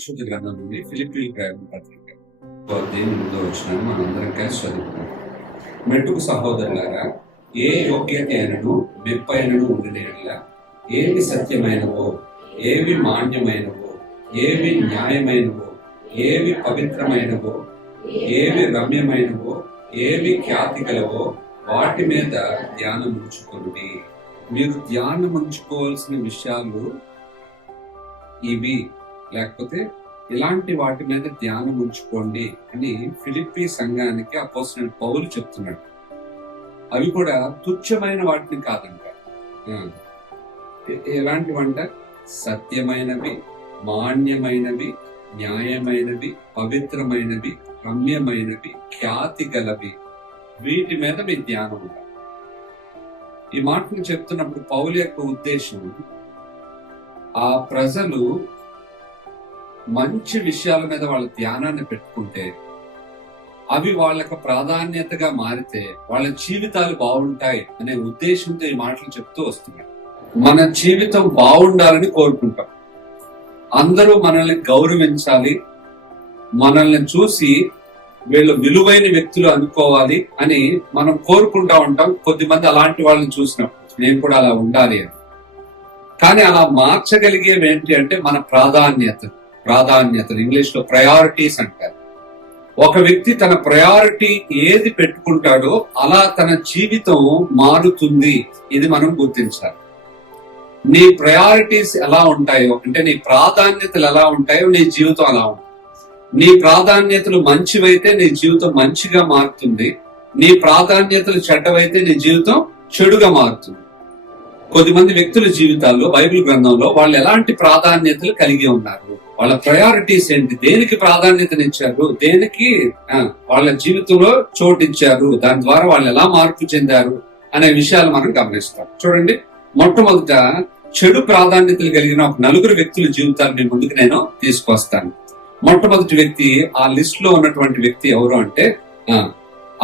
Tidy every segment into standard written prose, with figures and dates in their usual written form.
పరిశుద్ధ గ్రంథం నుండి ఫిలిప్పీయులకు రాసిన పత్రిక అధ్యాయం 8వ వచనాన్ని మనందరం కలిసి చదువుకున్నాం. మెట్టుకు సహోదరులారా, ఏ యోగ్యత అయినను మెప్పైనను ఉండిన ఏవి సత్యమైనవో, ఏవి మాన్యమైనవో, ఏవి న్యాయమైనవో, ఏవి పవిత్రమైనవో, ఏవి రమ్యమైనవో, ఏవి ఖ్యాతి కలవో వాటి మీద ధ్యానం ఉంచుకోండి. మీరు ధ్యానం ఉంచుకోవాల్సిన విషయాలు ఇవి, లేకపోతే ఇలాంటి వాటి మీద ధ్యానం ఉంచుకోండి అని ఫిలిప్పీ సంఘానికి అపోస్తలుడైన పౌలు చెప్తున్నాడు. అవి కూడా తుచ్చమైన వాటిని కాదంట. ఎలాంటివంట? సత్యమైనవి, మాన్యమైనవి, న్యాయమైనవి, పవిత్రమైనవి, రమ్యమైనవి, ఖ్యాతి గలవి, వీటి మీద మీ ధ్యానం ఉండాలి. ఈ మాటను చెప్తున్నప్పుడు పౌలు యొక్క ఉద్దేశం, ఆ ప్రజలు మంచి విషయాల మీద వాళ్ళ ధ్యానాన్ని పెట్టుకుంటే అవి వాళ్ళకు ప్రాధాన్యతగా మారితే వాళ్ళ జీవితాలు బాగుంటాయి అనే ఉద్దేశంతో ఈ మాటలు చెప్తూ వస్తున్నాయి. మన జీవితం బాగుండాలని కోరుకుంటాం. అందరూ మనల్ని గౌరవించాలి, మనల్ని చూసి వీళ్ళు విలువైన వ్యక్తులు అనుకోవాలి అని మనం కోరుకుంటా ఉంటాం. కొద్దిమంది అలాంటి వాళ్ళని చూసినప్పుడు నేను కూడా అలా ఉండాలి అని. కానీ అలా మార్చగలిగేవి ఏంటి అంటే మన ప్రాధాన్యతలు ఇంగ్లీష్ లో ప్రయారిటీస్ అంటారు. ఒక వ్యక్తి తన ప్రయారిటీ ఏది పెట్టుకుంటాడో అలా తన జీవితం మారుతుంది. ఇది మనం గుర్తించాలి. నీ ప్రయారిటీస్ ఎలా ఉంటాయో, అంటే నీ ప్రాధాన్యతలు ఎలా ఉంటాయో నీ జీవితం అలా ఉంటుంది. నీ ప్రాధాన్యతలు మంచివైతే నీ జీవితం మంచిగా మారుతుంది. నీ ప్రాధాన్యతలు చెడ్డవైతే నీ జీవితం చెడుగా మారుతుంది. కొద్దిమంది వ్యక్తుల జీవితాల్లో బైబిల్ గ్రంథంలో వాళ్ళు ఎలాంటి ప్రాధాన్యతలు కలిగి ఉన్నారు, వాళ్ళ ప్రయారిటీస్ ఏంటి, దేనికి ప్రాధాన్యతనిచ్చారు, దేనికి వాళ్ళ జీవితంలో చోటిచ్చారు, దాని ద్వారా వాళ్ళు ఎలా మార్పు చెందారు అనే విషయాలు మనం గమనిస్తాం. చూడండి, మొట్టమొదట చెడు ప్రాధాన్యతలు కలిగిన ఒక 4 వ్యక్తుల జీవితాలు మీ ముందుకు నేను తీసుకొస్తాను. మొట్టమొదటి వ్యక్తి, ఆ లిస్ట్ లో ఉన్నటువంటి వ్యక్తి ఎవరు అంటే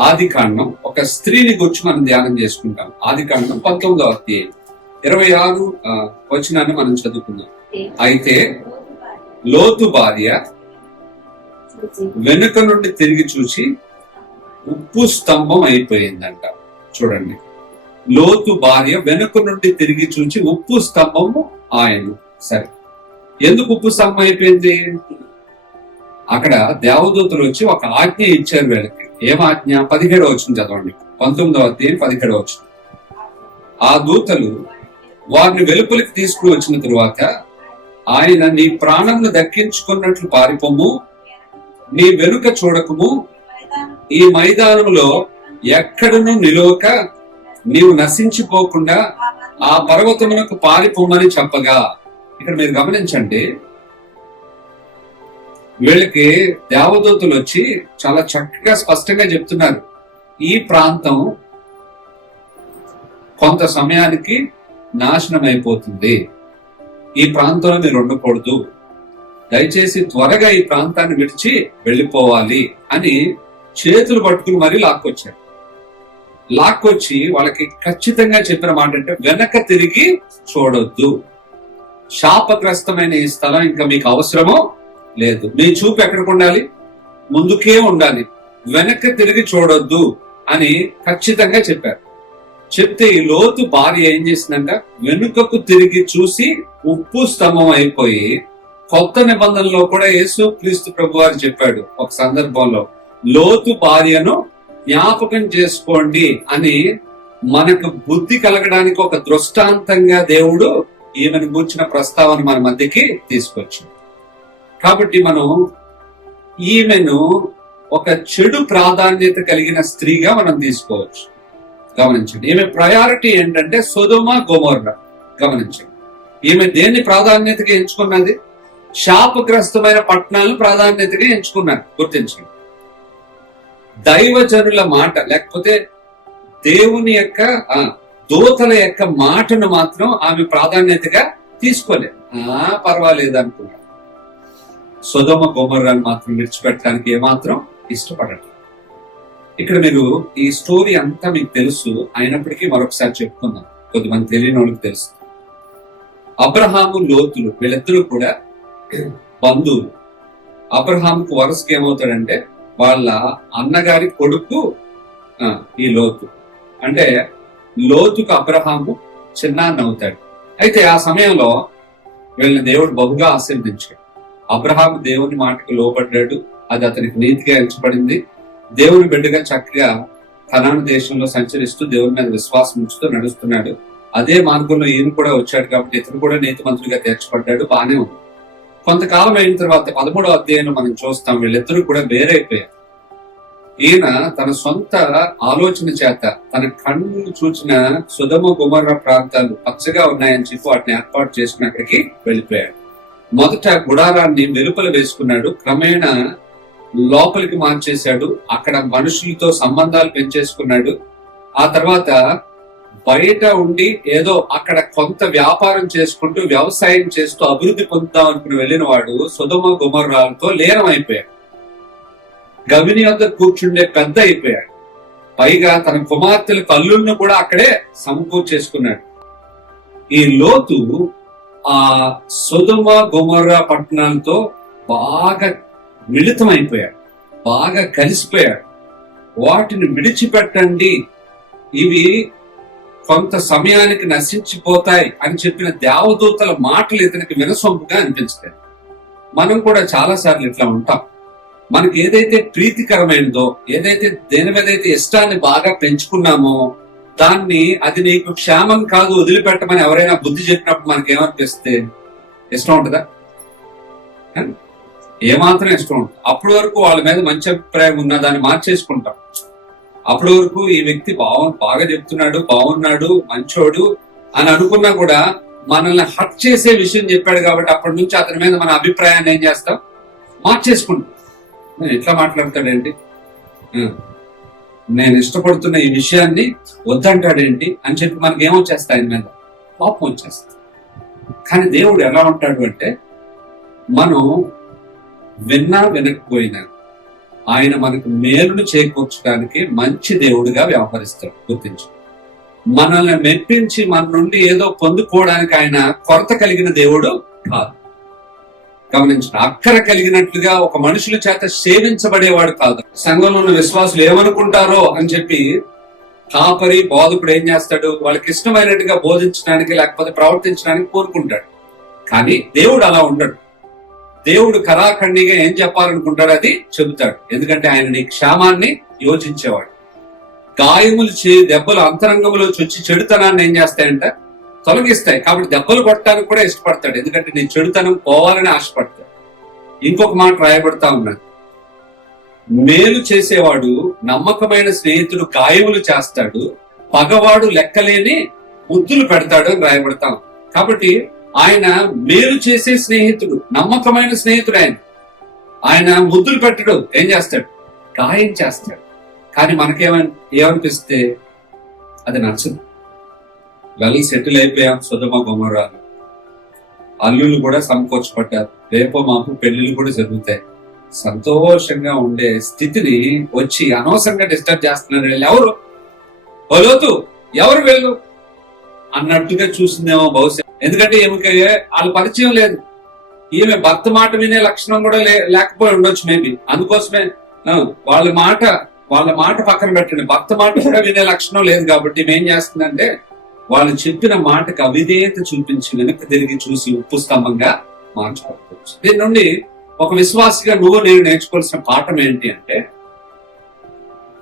ఆదికాండం. ఒక స్త్రీని గురించి మనం ధ్యానం చేసుకుంటాం. ఆదికాండం 19వ అధ్యాయం 26 వచనాన్ని మనం చదువుకుందాం. అయితే లోతు భార్య వెనుక నుండి తిరిగి చూసి ఉప్పు స్తంభం అయిపోయిందంట. చూడండి, లోతు భార్య వెనుక నుండి తిరిగి చూసి ఉప్పు స్తంభము ఆయన. సరే, ఎందుకు ఉప్పు స్తంభం అయిపోయింది? అక్కడ దేవదూతలు వచ్చి ఒక ఆజ్ఞ ఇచ్చారు వీళ్ళకి. ఏం ఆజ్ఞ? 17వ వచనం చదవండి. 19వ అధ్యాయం 17వ వచనం. ఆ దూతలు వారిని వెలుపలికి తీసుకుని వచ్చిన తరువాత ఆయన, నీ ప్రాణంను దక్కించుకున్నట్లు పారిపోము, నీ వెనుక చూడకము, ఈ మైదానంలో ఎక్కడను నిలవక నీవు నశించిపోకుండా ఆ పర్వతమునకు పారిపోమని చెప్పగా. ఇక్కడ మీరు గమనించండి, వీళ్ళకి దేవదూతలు వచ్చి చాలా చక్కగా స్పష్టంగా చెప్తున్నారు, ఈ ప్రాంతం కొంత సమయానికి నాశనం అయిపోతుంది, ఈ ప్రాంతంలో మీరు ఉండకూడదు, దయచేసి త్వరగా ఈ ప్రాంతాన్ని విడిచి వెళ్ళిపోవాలి అని చేతులు పట్టుకుని మరీ లాక్కొచ్చి వాళ్ళకి ఖచ్చితంగా చెప్పిన మాట అంటే, వెనక తిరిగి చూడొద్దు, శాపగ్రస్తమైన ఈ స్థలం ఇంకా మీకు అవసరమో లేదు, మీ చూపు ఎక్కడికి ఉండాలి? ముందుకే ఉండాలి, వెనక్కి తిరిగి చూడొద్దు అని ఖచ్చితంగా చెప్పారు. చెప్తే ఈ లోతు భార్య ఏం చేసిందంట? వెనుకకు తిరిగి చూసి ఉప్పు స్తంభం అయిపోయి, కొత్త నిబంధనలో కూడా యేసు క్రీస్తు ప్రభు వారు చెప్పాడు ఒక సందర్భంలో, లోతు భార్యను జ్ఞాపకం చేసుకోండి అని మనకు బుద్ధి కలగడానికి ఒక దృష్టాంతంగా దేవుడు ఈమెను గూర్చిన ప్రస్తావన మన మధ్యకి తీసుకొచ్చింది. కాబట్టి మనం ఈమెను ఒక చెడు ప్రాధాన్యత కలిగిన స్త్రీగా మనం తీసుకోవచ్చు. గమనించండి, ఈమె ప్రయారిటీ ఏంటంటే సొదొమ గొమొర్రా. గమనించండి, ఈమె దేన్ని ప్రాధాన్యతగా ఎంచుకున్నది? శాపగ్రస్తమైన పట్టణాలను ప్రాధాన్యతగా ఎంచుకున్నారు. గుర్తించండి, దైవజనుల మాట లేకపోతే దేవుని యొక్క దూతల యొక్క మాటను మాత్రం ఆమె ప్రాధాన్యతగా తీసుకోలేదు. పర్వాలేదు అనుకున్నారు. సొదొమ గొమొర్రాను మాత్రం విడిచిపెట్టడానికి ఏమాత్రం ఇష్టపడటం. ఇక్కడ మీరు ఈ స్టోరీ అంతా మీకు తెలుసు, అయినప్పటికీ మరొకసారి చెప్పుకుందాం, కొద్దిమంది తెలియని వాళ్ళకి తెలుసు. అబ్రహాము లోతులు వీళ్ళిద్దరూ కూడా బంధువులు. అబ్రహాముకు వరుసకి ఏమవుతాడంటే వాళ్ళ అన్నగారి కొడుకు ఈ లోతు. అంటే లోతుకు అబ్రహాము చిన్నాన్న అవుతాడు. అయితే ఆ సమయంలో వీళ్ళని దేవుడు బహుగా ఆశీర్వదించాడు. అబ్రహాము దేవుని మాటకు లోబడ్డాడు, అది అతనికి నీతిగా ఎంచబడింది. దేవుని బిడ్డగా చక్కగా కనాను దేశంలో సంచరిస్తూ దేవుని మీద విశ్వాసం ఉంచుతూ నడుస్తున్నాడు. అదే మార్గంలో ఈయన కూడా వచ్చాడు కాబట్టి ఇతను కూడా నీతిమంతుడిగా తీర్చబడ్డాడు. బానే ఉంది. కొంతకాలం అయిన తర్వాత 13వ అధ్యాయంలో మనం చూస్తాం, వీళ్ళిద్దరూ కూడా వేరైపోయారు. ఈయన తన సొంత ఆలోచన చేత తన కన్ను చూచిన సొదొమ గొమొర్రా ప్రాంతాలు పచ్చగా ఉన్నాయని చెప్పి వాటిని ఏర్పాటు చేసుకుని అక్కడికి వెళ్ళిపోయాడు. మొదట గుడారాన్ని వెలుపల వేసుకున్నాడు, క్రమేణా లోపలికి మార్చేశాడు. అక్కడ మనుషులతో సంబంధాలు పెంచేసుకున్నాడు. ఆ తర్వాత బయట ఉండి ఏదో అక్కడ కొంత వ్యాపారం చేసుకుంటూ వ్యవసాయం చేస్తూ అభివృద్ధి పొందుతాం అనుకుని వెళ్ళిన వాడు సొదొమ గొమొర్రాలతో లీనం అయిపోయాడు. గవిని వద్ద కూర్చుండే పెద్ద అయిపోయాడు. పైగా తన కుమార్తెల కల్లులను కూడా అక్కడే సమకూర్చేసుకున్నాడు. ఈ లోతు ఆ సొదొమ గొమొర్రా పట్టణాలతో బాగా మిళితం అయిపోయాడు, బాగా కలిసిపోయాడు. వాటిని విడిచిపెట్టండి, ఇవి కొంత సమయానికి నశించిపోతాయి అని చెప్పిన దేవదూతల మాటలు ఇతనికి వినసొంపుగా అనిపించుతాయి. మనం కూడా చాలా సార్లు ఇట్లా ఉంటాం. మనకి ఏదైతే ప్రీతికరమైనదో, ఏదైతే దేని మీద అయితే ఇష్టాన్ని బాగా పెంచుకున్నామో దాన్ని అది నీకు క్షేమం కాదు వదిలిపెట్టమని ఎవరైనా బుద్ధి చెప్పినప్పుడు మనకి ఏమనిపిస్తే ఇష్టం ఉంటుందా? ఏమాత్రం ఇష్టం ఉంటుంది. అప్పటి వరకు వాళ్ళ మీద మంచి అభిప్రాయం ఉన్నా దాన్ని మార్చేసుకుంటాం. అప్పటి వరకు ఈ వ్యక్తి బాగా చెప్తున్నాడు, బాగున్నాడు, మంచోడు అని అనుకున్నా కూడా మనల్ని హర్ట్ చేసే విషయం చెప్పాడు కాబట్టి అప్పటి నుంచి అతని మీద మన అభిప్రాయాన్ని ఏం చేస్తాం, మార్చేసుకుంటాం. నేను ఇట్లా మాట్లాడతాడేంటి, నేను ఇష్టపడుతున్న ఈ విషయాన్ని వద్దంటాడేంటి అని చెప్పి మనకి ఏమొచ్చేస్తా, ఆయన మీద కోపం వచ్చేస్తా. కానీ దేవుడు ఎలా ఉంటాడు అంటే, మనం విన్నా వినకపోయినా ఆయన మనకు మేలును చేకూర్చడానికి మంచి దేవుడిగా వ్యవహరిస్తాడు. గుర్తించు, మనల్ని మెప్పించి మన నుండి ఏదో పొందుకోవడానికి ఆయన కొరత కలిగిన దేవుడు కాదు. గమనించిన, అక్కర కలిగినట్లుగా ఒక మనుషుల చేత సేవించబడేవాడు కాదు. సంఘంలో ఉన్న విశ్వాసులు ఏమనుకుంటారో అని చెప్పి కాపరి బోధకుడు ఏం చేస్తాడు, వాళ్ళకి ఇష్టమైనట్టుగా బోధించడానికి లేకపోతే ప్రవర్తించడానికి కోరుకుంటాడు. కానీ దేవుడు అలా ఉండడు. దేవుడు కరాఖండిగా ఏం చెప్పాలనుకుంటాడు అది చెబుతాడు. ఎందుకంటే ఆయన నీ క్షేమాన్ని యోచించేవాడు. గాయములు దెబ్బలు అంతరంగంలో చొచ్చి చెడుతనాన్ని ఏం చేస్తాయంట, తొలగిస్తాయి. కాబట్టి దెబ్బలు కొట్టడానికి కూడా ఇష్టపడతాడు, ఎందుకంటే నీ చెడుతనం పోవాలని ఆశపడతాడు. ఇంకొక మాట రాయబడతా ఉన్నాడు, మేలు చేసేవాడు నమ్మకమైన స్నేహితుడు గాయములు చేస్తాడు, పగవాడు లెక్కలేని ముద్దులు పెడతాడు అని రాయబడతాం. కాబట్టి ఆయన మేలు చేసే స్నేహితుడు, నమ్మకమైన స్నేహితుడు. ఆయన ముద్దులు పెట్టడు, ఏం చేస్తాడు, గాయం చేస్తాడు. కానీ ఏమనిపిస్తే అది నచ్చదు. వెల్ సెటిల్ అయిపోయాం సొదొమ గొమొర్రాలో, అల్లుళ్ళు కూడా సమకూర్చబడ్డారు, రేపో మాకు పెళ్లిళ్ళు కూడా జరుగుతాయి. సంతోషంగా ఉండే స్థితిని వచ్చి అనవసరంగా డిస్టర్బ్ చేస్తున్నారు. ఎవరు లోతు, ఎవరు వెళ్ళు అన్నట్టుగా చూసిందేమో బహుశా. ఎందుకంటే ఈమెకి వాళ్ళ పరిచయం లేదు. ఈమె భర్త మాట వినే లక్షణం కూడా లేకపోయి ఉండొచ్చు మేబీ. అందుకోసమే వాళ్ళ మాట పక్కన పెట్టండి, భర్త మాట కూడా వినే లక్షణం లేదు. కాబట్టి ఏం చేస్తుందంటే, వాళ్ళు చెప్పిన మాటకు అవిధేయత చూపించి వెనక్కి తిరిగి చూసి ఉప్పు స్తంభంగా మార్చుకోవచ్చు. దీని నుండి ఒక విశ్వాసిగా నేను నేర్చుకోవాల్సిన పాఠం ఏంటి అంటే,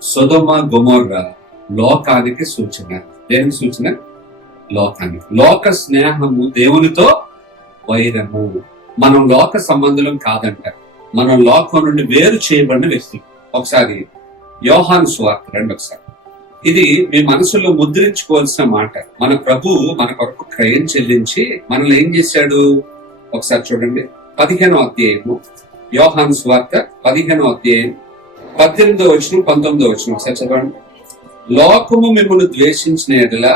సొదొమ గొమొర్రా లోకానికి సూచన. దేనికి సూచన? లోకానికి. లోక స్నేహము దేవునితో వైరము. మనం లోక సంబంధులం కాదంట, మనం లోకం నుండి వేరు చేయబడిన వ్యక్తి. ఒకసారి యోహాను సువార్త 2 ఇది మీ మనసులో ముద్రించుకోవాల్సిన మాట. మన ప్రభువు మన కొరకు క్రయం చెల్లించి మనల్ని ఏం చేశాడు ఒకసారి చూడండి. 15వ అధ్యాయము, యోహాను సువార్త 15వ అధ్యాయం 18వ వచనం 19వ వచనం ఒకసారి చదవండి. లోకము మిమ్మల్ని ద్వేషించిన ఎడల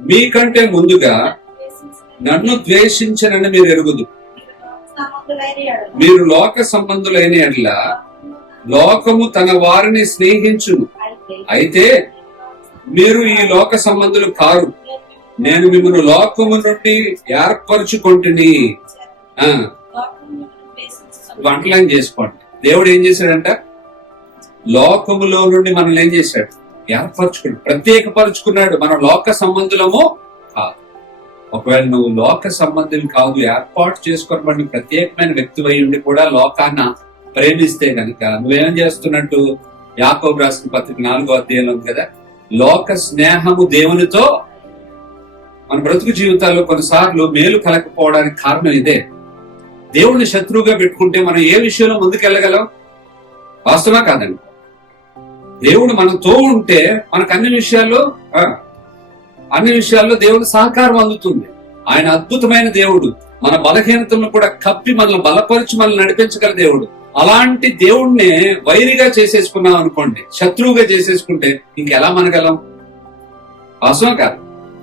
మీకంటే ముందుగా నన్ను ద్వేషించనని మీరు ఎరుగుదు. మీరు లోక సంబంధులైన ఎడల లోకము తన వారిని స్నేహించును. అయితే మీరు ఈ లోక సంబంధులు కారు, నేను మిమ్మల్ని లోకము నుండి ఏర్పరచుకొంటిని. వంటలు చేసుకోండి. దేవుడు ఏం చేశాడంట? లోకములో నుండి మనల్ని ఏం చేశాడు? ఏర్పరచుకున్నాడు, ప్రత్యేకపరుచుకున్నాడు. మనం లోక సంబంధులము కాదు. ఒకవేళ నువ్వు లోక సంబంధులు కాదు, ఏర్పాటు చేసుకోబడిన ప్రత్యేకమైన వ్యక్తి అయి ఉండి కూడా లోకాన్ని ప్రేమిస్తే గనుక నువ్వేం చేస్తున్నట్టు? యాకోబు రాసిన పత్రిక 4వ అధ్యాయంలో ఉంది కదా, లోక స్నేహము దేవునితో. మన బ్రతుకు జీవితాల్లో కొన్నిసార్లు మేలు కలగకపోవడానికి కారణం ఇదే. దేవుడిని శత్రువుగా పెట్టుకుంటే మనం ఏ విషయంలో ముందుకెళ్ళగలం? వాస్తవా కాదండి? దేవుడు మనతో ఉంటే మనకు అన్ని విషయాల్లో దేవుడు సహకారం అందుతుంది. ఆయన అద్భుతమైన దేవుడు. మన బలహీనతలను కూడా కప్పి మనల్ని బలపరిచి మనల్ని నడిపించగల దేవుడు. అలాంటి దేవుణ్ణి వైరిగా చేసేసుకున్నాం అనుకోండి, శత్రువుగా చేసేసుకుంటే ఇంకెలా మనగలం? వాస్తవం కాదు.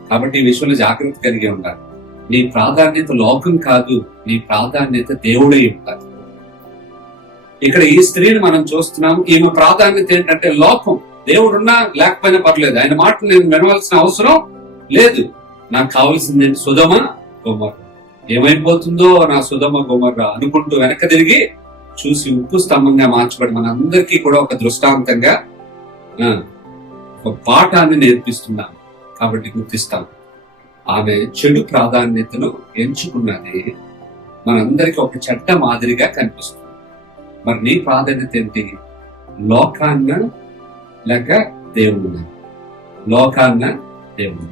కాబట్టి ఈ విషయంలో జాగ్రత్త కలిగి ఉండాలి. నీ ప్రాధాన్యత లోకం కాదు, నీ ప్రాధాన్యత దేవుడే ఉండాలి. ఇక్కడ ఈ స్త్రీని మనం చూస్తున్నాం. ఈమె ప్రాధాన్యత ఏంటంటే లోకం. దేవుడున్నా లేకపోయినా పర్లేదు, ఆయన మాట నేను వినవలసిన అవసరం లేదు. నాకు కావాల్సింది సొదొమ గొమొర్రా. ఏమైపోతుందో నా సొదొమ గొమొర్రా అనుకుంటూ వెనక తిరిగి చూసి ఉప్పు స్తంభంగా మార్చబడి మన అందరికీ కూడా ఒక దృష్టాంతంగా ఒక పాఠాన్ని నేర్పిస్తున్నాం. కాబట్టి గుర్తిస్తాం, ఆమె చెడు ప్రాధాన్యతను ఎంచుకున్నది మనందరికీ ఒక చెడ్డ మాదిరిగా కనిపిస్తుంది. మరి నీ ప్రాధాన్యత ఏంటి? లోకాన్న లేక దేవుడున్న? లోకాన్న దేవుడు.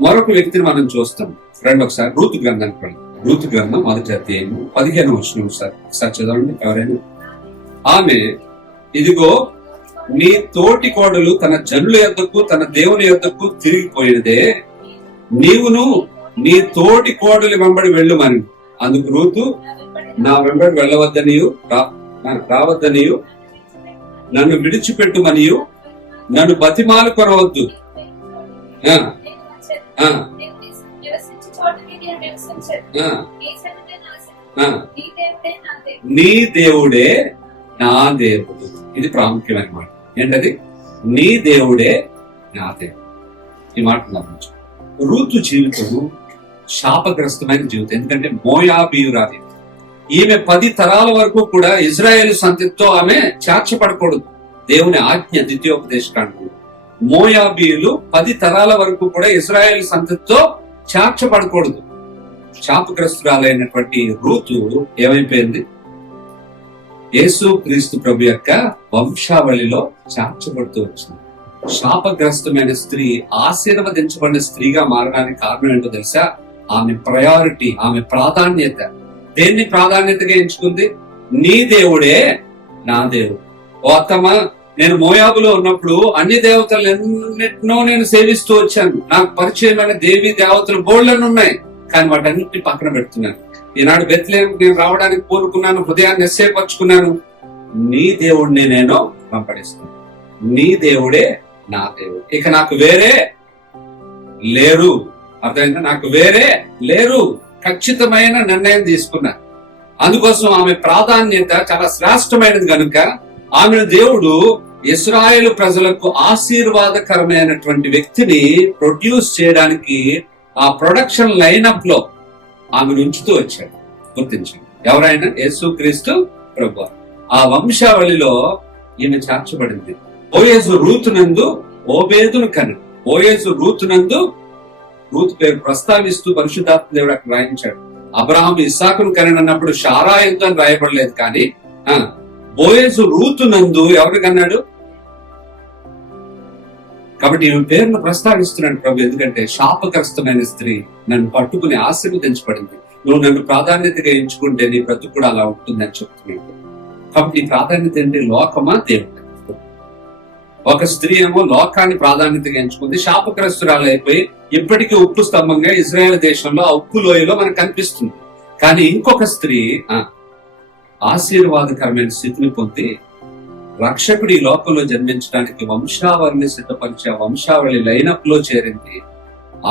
మరొక వ్యక్తిని మనం చూస్తాం. రండి ఒకసారి రూతు గ్రంథానికి రండి. రూతు గ్రంథం 1వ అధ్యాయం 15వ వచనం ఒకసారి చదవండి ఎవరైనా. ఆమె, ఇదిగో నీ తోటి కోడలు తన జనుల యొద్దకు తన దేవుని యొద్దకు తిరిగిపోయినదే, నీవును నీ తోటి కోడలి వెంబడి వెళ్ళుమని. అందుకు రూతు, నా వెంబడి వెళ్ళవద్దనియు రావద్దనియు నన్ను విడిచిపెట్టుమనియు నన్ను బతిమాలు కొనవద్దు. నీ దేవుడే నా దేవుడు. ఇది ప్రాముఖ్యమైన మాట. ఏంటది? నీ దేవుడే నా దేవుడు. ఈ మాట గమనించు. రూతు జీవితము శాపగ్రస్తమైన జీవితం. ఎందుకంటే మోయాబీయురాలి. ఈమె 10 తరాల వరకు కూడా ఇజ్రాయేలు సంతతితో ఆమె చేర్చబడకూడదు. దేవుని ఆజ్ఞ ద్వితీయోపదేశకాండం. మోయాబీయులు 10 తరాల వరకు కూడా ఇజ్రాయేలు సంతతితో చేర్చబడకూడదు. శాపగ్రస్తురాలైనటువంటి రూతు ఏమైపోయింది? యేసు క్రీస్తు ప్రభు యొక్క వంశావళిలో చేర్చబడుతూ వచ్చింది. శాపగ్రస్తమైన స్త్రీ ఆశీర్వదించబడిన స్త్రీగా మారడానికి కారణం ఏంటో తెలుసా? ఆమె ప్రయారిటీ, ఆమె ప్రాధాన్యత. దేన్ని ప్రాధాన్యతగా ఎంచుకుంది? నీ దేవుడే నా దేవుడు. ఓ అత్తమ్మ, నేను మోయాబులో ఉన్నప్పుడు అన్ని దేవతలు ఎన్నిటినో నేను సేవిస్తూ వచ్చాను. నాకు పరిచయమైన దేవి దేవతలు బోళ్ళను ఉన్నాయి, కానీ వాటన్నిటిని పక్కన పెడుతున్నాను. ఈనాడు బెత్లెహేముకు నేను రావడానికి కోరుకున్నాను, హృదయాన్ని నిశ్చయపరుచుకున్నాను. నీ దేవుడిని నేను వెంబడిస్తాను. నీ దేవుడే నా దేవుడు. ఇక నాకు వేరే లేరు. అర్థమైందా? నాకు వేరే లేరు. ఖచ్చితమైన నిర్ణయం తీసుకున్నా. అందుకోసం ఆమె ప్రాధాన్యత చాలా శ్రేష్టమైనది కనుక ఆమెను దేవుడు ఇశ్రాయేలు ప్రజలకు ఆశీర్వాదకరమైనటువంటి వ్యక్తిని ప్రొడ్యూస్ చేయడానికి ఆ ప్రొడక్షన్ లైనప్ లో ఆమెను ఉంచుతూ వచ్చాడు. గుర్తించండి, ఎవరైనా యేసుక్రీస్తు ప్రభువు. ఆ వంశావళిలో ఈమె చేర్చబడింది. బోయేజు రూతునందు ఓబేదును కను. బోయేజు రూతునందు, రూతు పేరు ప్రస్తావిస్తూ పరిశుద్ధాత్మ దేవుడు అక్కడ రాయించాడు. అబ్రహాం ఇస్సాకును కనన్నప్పుడు షారాయంతో అని రాయబడలేదు, కానీ బోయేజు రూతునందు ఎవరు కన్నాడు? కాబట్టి ఈమె పేరును ప్రస్తావిస్తున్నాడు ప్రభు. ఎందుకంటే శాపగ్రస్తమైన స్త్రీ నన్ను పట్టుకుని ఆశీర్వదించబడింది. నువ్వు నన్ను ప్రాధాన్యతగా ఎంచుకుంటే నీ బ్రతుకు కూడా అలా ఉంటుందని చెప్తున్నాడు. కాబట్టి ఈ ప్రాధాన్యత ఏంటి? లోకమా దేవుడు? ఒక స్త్రీ ఏమో లోకాన్ని ప్రాధాన్యతగా ఎంచుకుంది, శాపగ్రస్తురాలు అయిపోయి ఇప్పటికీ ఉప్పు స్తంభంగా ఇజ్రాయెల్ దేశంలో ఆ ఉప్పు లోయలో మనకు కనిపిస్తుంది. కానీ ఇంకొక స్త్రీ ఆశీర్వాదకరమైన స్థితిని పొంది రక్షకుడి లోకంలో జన్మించడానికి వంశావళిని సిద్ధపరిచే వంశావళి లైనప్ లో చేరింది.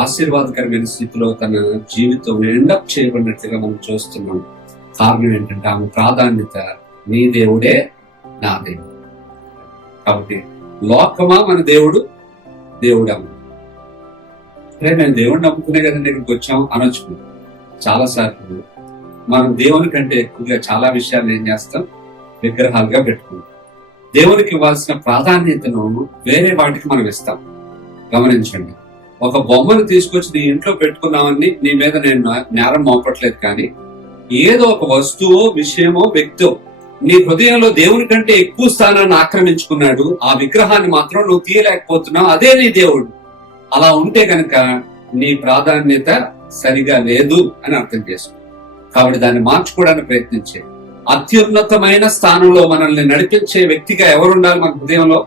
ఆశీర్వాదకరమైన స్థితిలో తన జీవితం ఎండప్ చేయబడినట్లుగా మనం చూస్తున్నాం. కారణం ఏంటంటే ఆమె ప్రాధాన్యత నీ దేవుడే నా దేవుడు. కాబట్టి లోకమా మన దేవుడు? దేవుడా? నేను దేవుడిని నమ్ముకునే కదండి ఇక్కడికి వచ్చాం అనొచ్చు. చాలా సార్లు మనం దేవుని కంటే ఎక్కువగా చాలా విషయాలు ఏం చేస్తాం, విగ్రహాలుగా పెట్టుకుంటాం. దేవునికి ఇవ్వాల్సిన ప్రాధాన్యతను వేరే వాటికి మనం ఇస్తాం. గమనించండి, ఒక బొమ్మను తీసుకొచ్చి నీ ఇంట్లో పెట్టుకున్నామని నీ మీద నేను నేరం మోపట్లేదు, కానీ ఏదో ఒక వస్తువో విషయమో వ్యక్తో నీ హృదయంలో దేవుని కంటే ఎక్కువ స్థానాన్ని ఆక్రమించుకున్నాడు. ఆ విగ్రహాన్ని మాత్రం నువ్వు తీయలేకపోతున్నావు, అదే నీ దేవుడు. అలా ఉంటే గనక నీ ప్రాధాన్యత సరిగా లేదు అని అర్థం చేసుకో. కాబట్టి దాన్ని మార్చుకోవడానికి ప్రయత్నించే అత్యున్నతమైన స్థానంలో మనల్ని నడిపించే వ్యక్తిగా ఎవరుండాలి? మన హృదయంలో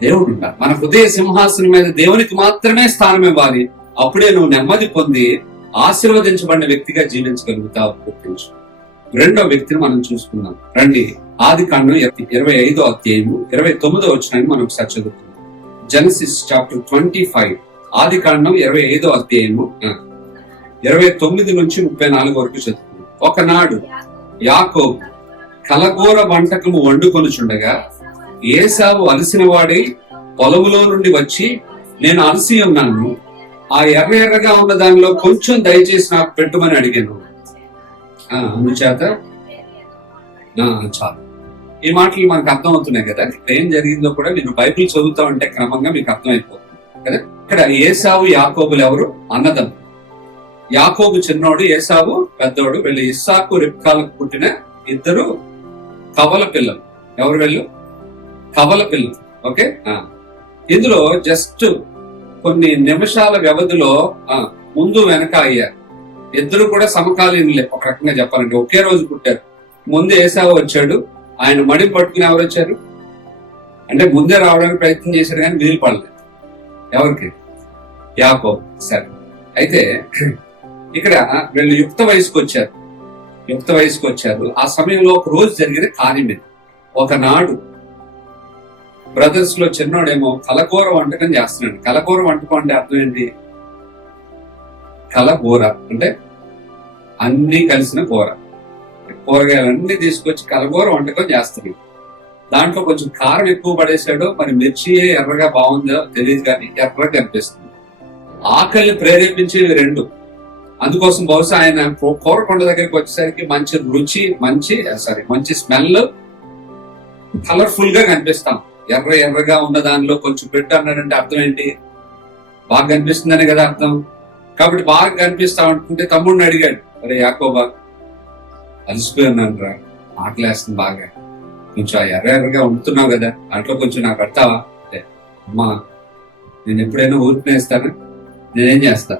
దేవుడు ఉండాలి. మన హృదయ సింహాసనం మీద దేవునికి మాత్రమే స్థానం ఇవ్వాలి. అప్పుడే నువ్వు నెమ్మది పొంది ఆశీర్వదించబడిన వ్యక్తిగా జీవించగలుగుతావు. గుర్తించు. రెండో వ్యక్తిని మనం చూసుకుందాం రండి. ఆదికాండం 25వ అధ్యాయము 29వ వచనాన్ని మనం ఒకసారి చదువుకుందాం. జెనసిస్ చాప్టర్ 25, ఆదికాండం 25వ అధ్యాయము 29 నుంచి 34 వరకు చదువుకుందాం. ఒకనాడు యాకోబు కలగూర వంటకము వండుకొనుచుండగా ఏశావు అలసిన వాడి పొలములో నుండి వచ్చి, నేను అలసి ఉన్నాను, ఆ ఎర్రగా ఉన్న దానిలో కొంచెం దయచేసి నాకు పెట్టుమని అడిగాను. అందుచేత చాలు. ఈ మాటలు మనకు అర్థం అవుతున్నాయి కదా. ఇక్కడ ఏం జరిగిందో కూడా మీరు బైబిల్ చదువుతా ఉంటే క్రమంగా మీకు అర్థమైపోతుంది కదా. ఇక్కడ ఏశావు యాకోబులు ఎవరు? అన్నదమ్ములు. యాకోబు చిన్నోడు, ఏశావు పెద్దోడు. వీళ్ళు ఇస్సాకు రిబ్కాలకు పుట్టిన ఇద్దరు కవల పిల్లలు. ఎవరు వీళ్ళు? కవల పిల్లలు. ఓకే, ఇందులో జస్ట్ కొన్ని నిమిషాల వ్యవధిలో ముందు వెనక అయ్యారు. ఇద్దరు కూడా సమకాలీనులే ఒక రకంగా చెప్పాలంటే. ఒకే రోజు పుట్టారు. ముందు ఏశావు వచ్చాడు, ఆయన మడి పట్టుకుని ఎవరు వచ్చారు అంటే ముందే రావడానికి ప్రయత్నం చేశారు కానీ వీలు పడలేదు. ఎవరికి? యాకోబు. సరే, అయితే ఇక్కడ వీళ్ళు యుక్త వయసుకు వచ్చారు. ఆ సమయంలో ఒక రోజు జరిగిన కార్యం ఇది. ఒకనాడు బ్రదర్స్ లో చిన్నోడేమో కలకూర వంటకం చేస్తున్నాడు. కలకూర వంటకం అంటే అర్థం ఏంటి? కలకూర అంటే అన్ని కలిసిన కూర. కూరగాయలన్నీ తీసుకొచ్చి కలకూర వంటకం చేస్తున్నాడు. దాంట్లో కొంచెం కారం ఎక్కువ పడేశాడు. మరి మిర్చి ఎర్రగా బాగుందో తెలియదు కానీ ఎర్రగా కనిపిస్తుంది. ఆకలిని ప్రేరేపించేవి రెండు. అందుకోసం బహుశా ఆయన కూరకొండ దగ్గరికి వచ్చేసరికి మంచి రుచి, మంచి స్మెల్, కలర్ఫుల్ గా కనిపిస్తాం. ఎర్రగా ఉన్న దానిలో కొంచెం పెట్టు అన్నాడంటే అర్థం ఏంటి? బాగా కనిపిస్తుందనే కదా అర్థం. కాబట్టి బాగా కనిపిస్తా అనుకుంటే తమ్ముడిని అడిగాడు, అరే యాకోబా, అలసిపోయి ఉన్నాను రా, ఆకలేస్తుంది బాగా, కొంచెం ఎర్రగా ఉంటున్నావు కదా, దాంట్లో కొంచెం నాకు పెడతావా? అమ్మా, నేను ఎప్పుడైనా ఊరికినేస్తాను, నేనేం చేస్తా,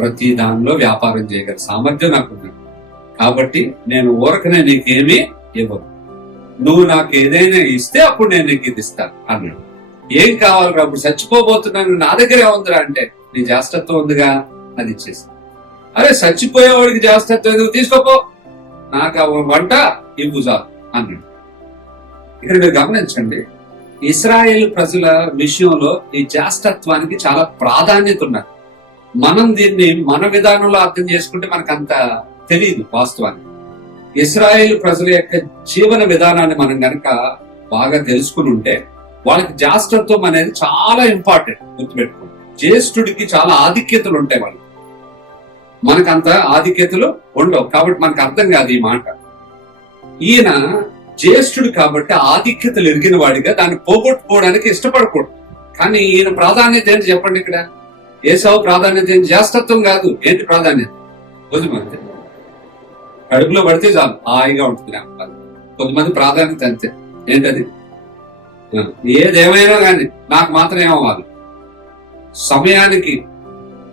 ప్రతి దానిలో వ్యాపారం చేయగల సామర్థ్యం నాకున్నాను. కాబట్టి నేను ఊరకనే నీకేమీ ఇవ్వను. నువ్వు నాకు ఏదైనా ఇస్తే అప్పుడు నేను నీకు ఇది ఇస్తాను అన్నాడు. ఏం కావాలి? అప్పుడు చచ్చిపోబోతున్నాను, నా దగ్గరే ఉందిరా అంటే, నీ జాస్తత్వం ఉందిగా, అది ఇచ్చేసి. అరే చచ్చిపోయేవాడికి జాస్తత్వం ఎందుకు, తీసుకోపో, నాకు వంట ఇవ్వు చాలు అన్నాడు. ఇక్కడ మీరు గమనించండి, ఇశ్రాయేల్ ప్రజల విషయంలో ఈ జాస్తత్వానికి చాలా ప్రాధాన్యత ఉన్నది. మనం దీన్ని మన విధానంలో అర్థం చేసుకుంటే మనకు అంత తెలియదు వాస్తవానికి. ఇశ్రాయేల్ ప్రజల యొక్క జీవన విధానాన్ని మనం గనక బాగా తెలుసుకుని ఉంటే వాళ్ళకి జ్యేష్ఠత్వం అనేది చాలా ఇంపార్టెంట్. గుర్తుపెట్టుకోండి, జ్యేష్ఠుడికి చాలా ఆధిక్యతలు ఉంటాయి. వాళ్ళకి మనకంత ఆధిక్యతలు ఉండవు. కాబట్టి మనకు అర్థం కాదు ఈ మాట. ఈయన జ్యేష్ఠుడు కాబట్టి ఆధిక్యతలు ఎరిగిన వాడిగా దాన్ని పోగొట్టుకోవడానికి ఇష్టపడకూడదు. కానీ ఈయన ప్రాధాన్యత ఏంటి చెప్పండి? ఇక్కడ ఏశావు ప్రాధాన్యత ఏంటి? జ్యేష్ఠత్వం కాదు. ఏంటి ప్రాధాన్యత? కొంతమంది కడుపులో పడితే చాలు, హాయిగా ఉంటుంది. కొంతమంది ప్రాధాన్యత అంతే. ఏంటది? ఏదేమైనా కానీ నాకు మాత్రం ఏమవ్వాలి, సమయానికి